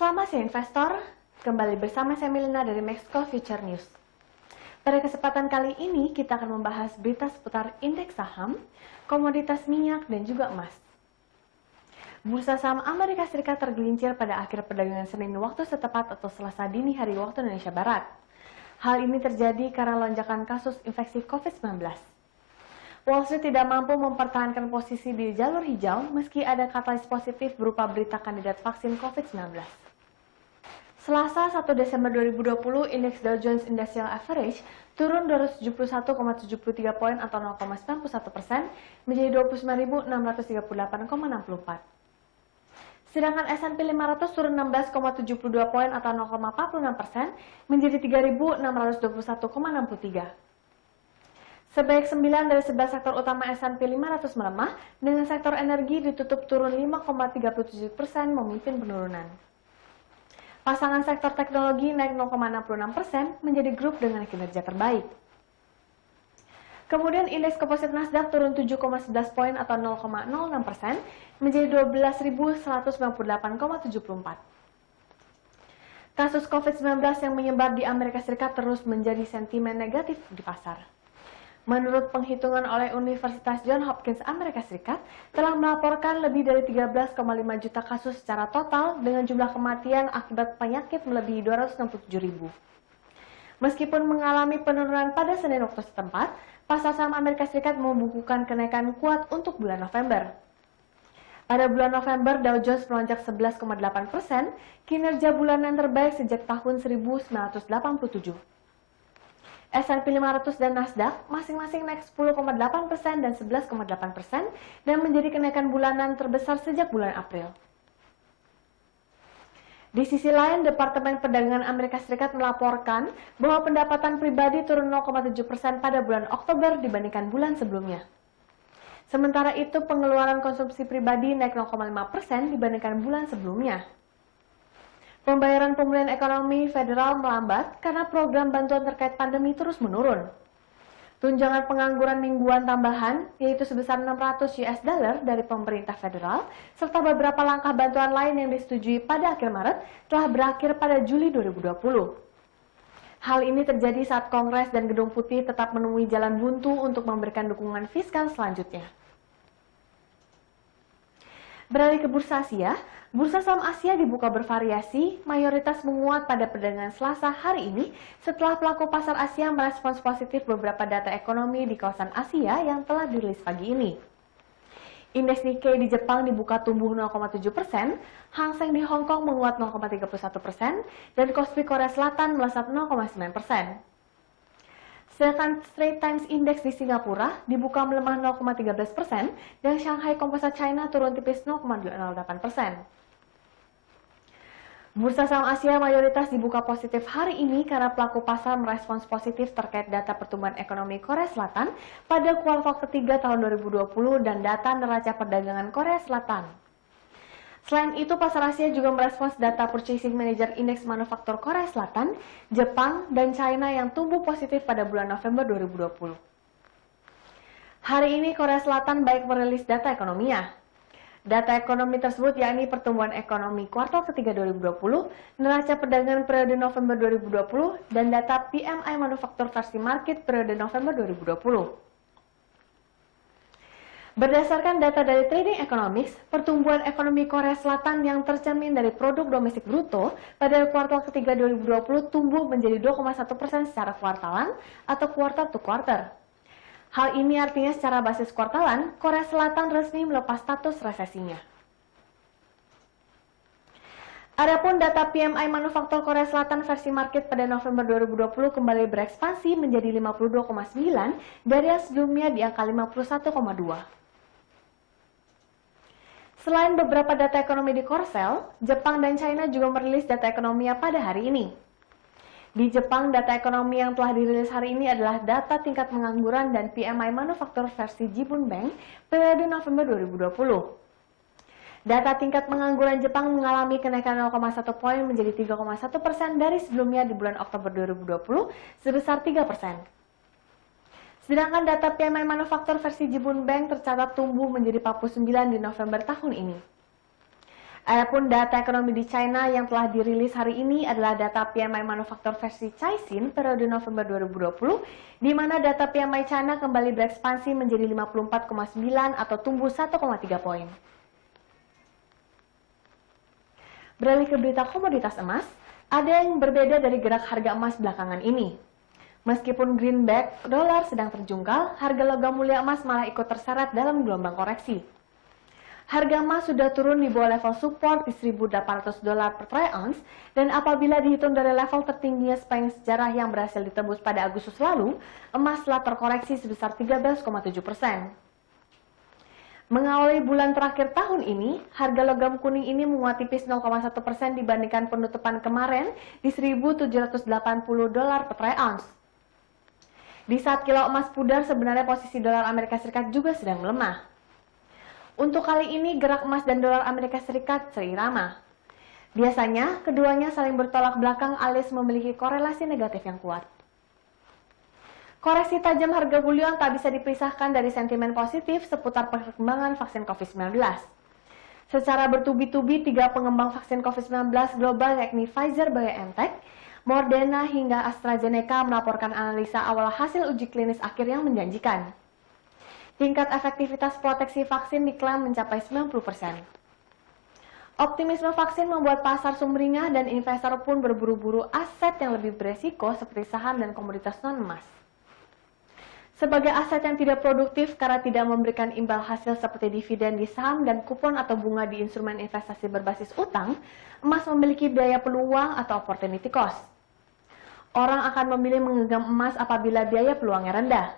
Selamat siang investor, kembali bersama saya Milena dari Mexico Future News. Pada kesempatan kali ini kita akan membahas berita seputar indeks saham, komoditas minyak, dan juga emas. Bursa saham Amerika Serikat tergelincir pada akhir perdagangan Senin waktu setempat atau Selasa dini hari waktu Indonesia Barat. Hal ini terjadi karena lonjakan kasus infeksi COVID-19. Wall Street tidak mampu mempertahankan posisi di jalur hijau meski ada katalis positif berupa berita kandidat vaksin COVID-19. Selasa 1 Desember 2020, indeks Dow Jones Industrial Average turun 271,73 poin atau 0,91% menjadi 29.638,64. Sedangkan S&P 500 turun 16,72 poin atau 0,46% menjadi 3.621,63. Sebanyak 9 dari 11 sektor utama S&P 500 melemah, dengan sektor energi ditutup turun 5,37% memimpin penurunan. Pasangan sektor teknologi naik 0,66% menjadi grup dengan kinerja terbaik. Kemudian indeks komposit Nasdaq turun 7,11 poin atau 0,06% menjadi 12.198,74. Kasus COVID-19 yang menyebar di Amerika Serikat terus menjadi sentimen negatif di pasar. Menurut penghitungan oleh Universitas Johns Hopkins Amerika Serikat, telah melaporkan lebih dari 13,5 juta kasus secara total dengan jumlah kematian akibat penyakit melebihi 267.000. Meskipun mengalami penurunan pada Senin waktu setempat, pasar saham Amerika Serikat membukukan kenaikan kuat untuk bulan November. Pada bulan November, Dow Jones melonjak 11,8%, kinerja bulanan terbaik sejak tahun 1987. S&P 500 dan Nasdaq masing-masing naik 10,8% dan 11,8% dan menjadi kenaikan bulanan terbesar sejak bulan April. Di sisi lain, Departemen Perdagangan Amerika Serikat melaporkan bahwa pendapatan pribadi turun 0,7% pada bulan Oktober dibandingkan bulan sebelumnya. Sementara itu, pengeluaran konsumsi pribadi naik 0,5% dibandingkan bulan sebelumnya. Pembayaran pemulihan ekonomi federal melambat karena program bantuan terkait pandemi terus menurun. Tunjangan pengangguran mingguan tambahan, yaitu sebesar $600 dari pemerintah federal, serta beberapa langkah bantuan lain yang disetujui pada akhir Maret, telah berakhir pada Juli 2020. Hal ini terjadi saat Kongres dan Gedung Putih tetap menemui jalan buntu untuk memberikan dukungan fiskal selanjutnya. Beralih ke bursa Asia, bursa saham Asia dibuka bervariasi, mayoritas menguat pada perdagangan Selasa hari ini setelah pelaku pasar Asia merespons positif beberapa data ekonomi di kawasan Asia yang telah dirilis pagi ini. Indeks Nikkei di Jepang dibuka tumbuh 0,7%, Hang Seng di Hong Kong menguat 0,31%, dan Kospi Korea Selatan melesat 0,9%. Sedangkan Straits Times Index di Singapura dibuka melemah 0,13% dan Shanghai Composite China turun tipis 0,08%. Bursa saham Asia mayoritas dibuka positif hari ini karena pelaku pasar merespons positif terkait data pertumbuhan ekonomi Korea Selatan pada kuartal ketiga tahun 2020 dan data neraca perdagangan Korea Selatan. Selain itu, pasar Asia juga merespons data Purchasing Manager Index Manufaktur Korea Selatan, Jepang, dan China yang tumbuh positif pada bulan November 2020. Hari ini Korea Selatan baik merilis data ekonominya. Data ekonomi tersebut yakni pertumbuhan ekonomi kuartal ketiga 2020, neraca perdagangan periode November 2020, dan data PMI Manufaktur versi market periode November 2020. Berdasarkan data dari Trading Economics, pertumbuhan ekonomi Korea Selatan yang tercermin dari produk domestik bruto pada kuartal ketiga 2020 tumbuh menjadi 2,1% secara kuartalan atau quarter to quarter. Hal ini artinya secara basis kuartalan, Korea Selatan resmi melepas status resesinya. Adapun data PMI Manufaktur Korea Selatan versi market pada November 2020 kembali berekspansi menjadi 52,9 dari yang sebelumnya di angka 51,2. Selain beberapa data ekonomi di Korsel, Jepang dan China juga merilis data ekonominya pada hari ini. Di Jepang, data ekonomi yang telah dirilis hari ini adalah data tingkat pengangguran dan PMI Manufaktur versi Jibun Bank periode November 2020. Data tingkat pengangguran Jepang mengalami kenaikan 0,1 poin menjadi 3,1% dari sebelumnya di bulan Oktober 2020 sebesar 3%. Sedangkan data PMI Manufaktur versi Jibun Bank tercatat tumbuh menjadi 49 di November tahun ini. Adapun data ekonomi di China yang telah dirilis hari ini adalah data PMI manufaktur versi Caixin periode November 2020, di mana data PMI China kembali berekspansi menjadi 54,9 atau tumbuh 1,3 poin. Beralih ke berita komoditas emas, ada yang berbeda dari gerak harga emas belakangan ini. Meskipun greenback dolar sedang terjungkal, harga logam mulia emas malah ikut terseret dalam gelombang koreksi. Harga emas sudah turun di bawah level support di $1.800 per troy ounce, dan apabila dihitung dari level tertingginya sepanjang sejarah yang berhasil ditembus pada Agustus lalu, emas telah terkoreksi sebesar 13,7%. Mengawali bulan terakhir tahun ini, harga logam kuning ini menguat tipis 0,1% dibandingkan penutupan kemarin di $1.780 per troy ounce. Di saat kilau emas pudar, sebenarnya posisi dolar Amerika Serikat juga sedang melemah. Untuk kali ini, gerak emas dan dolar Amerika Serikat seirama. Biasanya, keduanya saling bertolak belakang alias memiliki korelasi negatif yang kuat. Koreksi tajam harga bullion tak bisa dipisahkan dari sentimen positif seputar perkembangan vaksin COVID-19. Secara bertubi-tubi, 3 pengembang vaksin COVID-19 global yakni Pfizer, BioNTech, Moderna hingga AstraZeneca melaporkan analisa awal hasil uji klinis akhir yang menjanjikan. Tingkat efektivitas proteksi vaksin diklaim mencapai 90%. Optimisme vaksin membuat pasar sumringah dan investor pun berburu-buru aset yang lebih beresiko seperti saham dan komoditas non-emas. Sebagai aset yang tidak produktif karena tidak memberikan imbal hasil seperti dividen di saham dan kupon atau bunga di instrumen investasi berbasis utang, emas memiliki biaya peluang atau opportunity cost. Orang akan memilih menggenggam emas apabila biaya peluangnya rendah.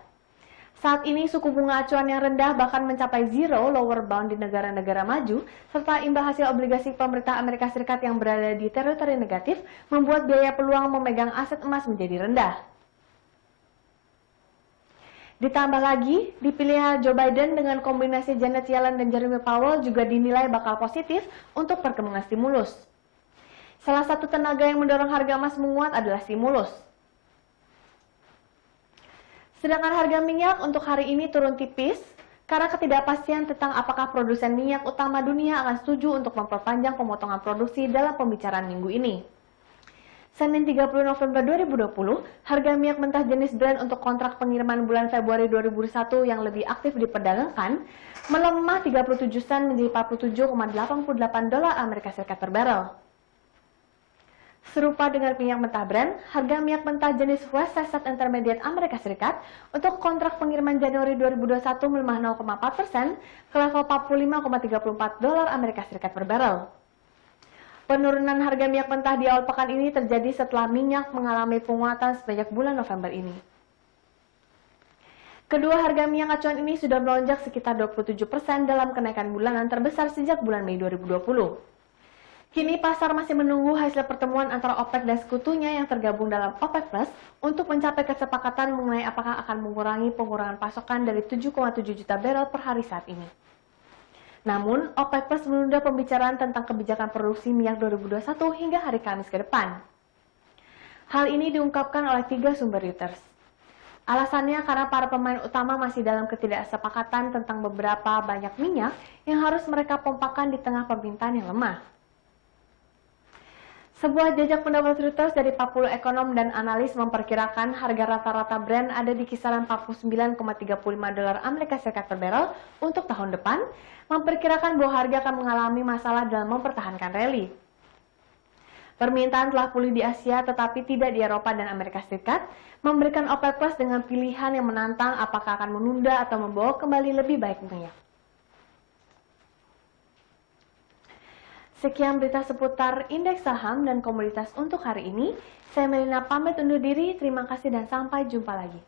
Saat ini suku bunga acuan yang rendah bahkan mencapai zero lower bound di negara-negara maju, serta imbal hasil obligasi pemerintah Amerika Serikat yang berada di teritori negatif membuat biaya peluang memegang aset emas menjadi rendah. Ditambah lagi, dipilihnya Joe Biden dengan kombinasi Janet Yellen dan Jeremy Powell juga dinilai bakal positif untuk perkembangan stimulus. Salah satu tenaga yang mendorong harga emas menguat adalah stimulus. Sedangkan harga minyak untuk hari ini turun tipis karena ketidakpastian tentang apakah produsen minyak utama dunia akan setuju untuk memperpanjang pemotongan produksi dalam pembicaraan minggu ini. Senin 30 November 2020, harga minyak mentah jenis Brent untuk kontrak pengiriman bulan Februari 2021 yang lebih aktif diperdagangkan melemah 37 sen menjadi $47,88 Amerika Serikat per barel. Serupa dengan minyak mentah Brent, harga minyak mentah jenis West Texas Intermediate Amerika Serikat untuk kontrak pengiriman Januari 2021 melemah 0,4% ke level $45,34 Amerika Serikat per barel. Penurunan harga minyak mentah di awal pekan ini terjadi setelah minyak mengalami penguatan sepanjang bulan November ini. Kedua harga minyak acuan ini sudah melonjak sekitar 27% dalam kenaikan bulanan terbesar sejak bulan Mei 2020. Kini pasar masih menunggu hasil pertemuan antara OPEC dan sekutunya yang tergabung dalam OPEC Plus untuk mencapai kesepakatan mengenai apakah akan mengurangi pengurangan pasokan dari 7,7 juta barel per hari saat ini. Namun, OPEC Plus menunda pembicaraan tentang kebijakan produksi minyak 2021 hingga hari Kamis ke depan. Hal ini diungkapkan oleh 3 sumber Reuters. Alasannya karena para pemain utama masih dalam ketidaksepakatan tentang beberapa banyak minyak yang harus mereka pompakan di tengah permintaan yang lemah. Sebuah jajak pendapat Reuters dari 40 ekonom dan analis memperkirakan harga rata-rata Brent ada di kisaran $49,35 Amerika Serikat per barel untuk tahun depan, memperkirakan bahwa harga akan mengalami masalah dalam mempertahankan rally. Permintaan telah pulih di Asia tetapi tidak di Eropa dan Amerika Serikat, memberikan OPEC Plus dengan pilihan yang menantang apakah akan menunda atau membawa kembali lebih baik minyak. Sekian berita seputar indeks saham dan komoditas untuk hari ini. Saya Melina pamit undur diri. Terima kasih dan sampai jumpa lagi.